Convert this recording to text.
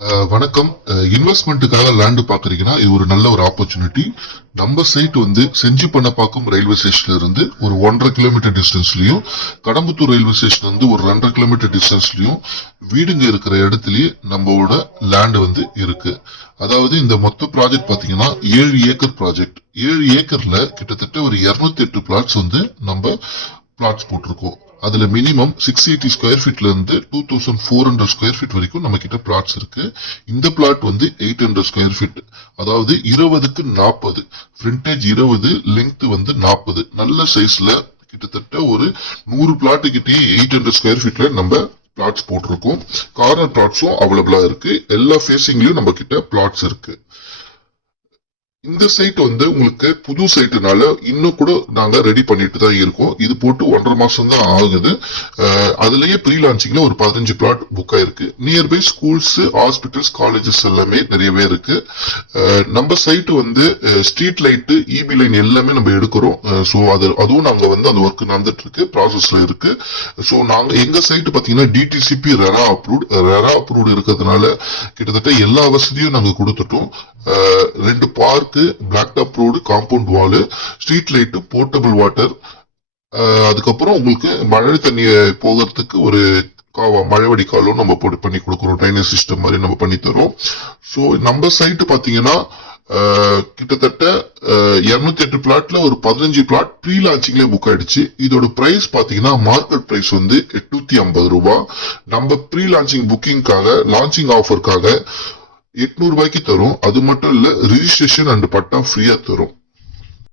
வணக்கம். இன்வெஸ்ட்மெண்ட்டுக்காக லேண்ட் பாக்குறீங்கன்னா இது ஒரு நல்ல ஒரு ஆப்பர்ச்சுனிட்டி. நம்ம சைட் வந்து செஞ்சி பண்ணப்பாக்கம் ரயில்வே ஸ்டேஷன்ல இருந்து ஒரு 1.5 கிலோமீட்டர் டிஸ்டன்ஸ்லயும், கடம்பத்தூர் ரயில்வே ஸ்டேஷன் வந்து ஒரு 2.5 கிலோமீட்டர் டிஸ்டன்ஸ்லயும் வீடுங்க இருக்கிற இடத்துலயே நம்மளோட லேண்ட் வந்து இருக்கு. அதாவது இந்த மொத்த ப்ராஜெக்ட் பாத்தீங்கன்னா 7 ஏக்கர் ப்ராஜெக்ட். 7 ஏக்கர்ல கிட்டத்தட்ட ஒரு 208 பிளாட்ஸ் வந்து நம்ம பிளாட்ஸ் போட்டிருக்கோம். அதுல மினிமம் 680 ஸ்கொயர் ஃபீட்ல இருந்து 2400 ஸ்கொயர் ஃபீட் வரைக்கும் நம்ம கிட்ட பிளாட்ஸ் இருக்கு. இந்த பிளாட் வந்து 800 ஸ்கொயர் ஃபீட், அதாவது 20க்கு 40, ஃப்ரண்டேஜ் 20, லெங்த் வந்து 40. நல்ல சைஸ்ல கிட்டத்தட்ட ஒரு 100 பிளாட் கிட்டே 800 ஸ்கொயர் ஃபீட்ல நம்ம பிளாட்ஸ் போட்டிருக்கோம். கார்னர் பிளாட்ஸும் அவைலபிளா இருக்கு. எல்லா ஃபேசிங்லயும் நம்ம கிட்ட பிளாட்ஸ் இருக்கு. இந்த சைட் வந்து உங்களுக்கு புது சைட்டுனால இன்னும் கூட நாங்க ரெடி பண்ணிட்டு தான் இருக்கோம். இது போட்டு 1.5 மாசம் தான் ஆகுது. அதுலயே ப்ரீ லான்ச்சிங்ல ஒரு 15 பிளாட் புக் ஆயிருக்கு. நியர்பை ஸ்கூல்ஸ், ஹாஸ்பிட்டல்ஸ், காலேஜஸ் எல்லாமே நிறையவே இருக்கு. நம்ம சைட் வந்து ஸ்ட்ரீட் லைட், இபி லைன் எல்லாமே நம்ம எடுக்கிறோம். சோ அதுவும் நாங்க வந்து அந்த ஒர்க் நடந்துட்டு இருக்கு, ப்ராசஸ்ல இருக்கு. சோ நாங்க எங்க சைட் பாத்தீங்கன்னா டிடிசிபி ரெரா அப்ரூவ்ட் இருக்கிறதுனால கிட்டத்தட்ட எல்லா வசதியும் நாங்க கொடுத்துட்டோம். 2 park, black top road, compound wall, street light, portable water, அதுக்கப்புறம் உங்களுக்கு மழை தண்ணிய போகிறதுக்கு ஒரு மழை வடிகாலும் நம்ம பண்ணி கொடுக்கிறோம். ட்ரைனேஜ் சிஸ்டம் மாதிரி நம்ம பண்ணி தரோம். சோ நம்ம சைட் பாத்தீங்கன்னா கிட்டத்தட்ட 208 பிளாட்ல ஒரு 15 பிளாட் ப்ரீ லான்ச்சிங்ல புக் ஆயிடுச்சு. இதோட பிரைஸ் பாத்தீங்கன்னா மார்க்கெட் பிரைஸ் வந்து 850 ரூபாய். நம்ம ப்ரீ லான்ச்சிங் புக்கிங்காக, லான்ச்சிங் ஆஃபருக்காக 800 ரூபாய்க்கு தரும். அது மட்டும் இல்ல, ரிஜிஸ்ட்ரேஷன் அண்ட் பட்டா ஃப்ரீயா தரும்.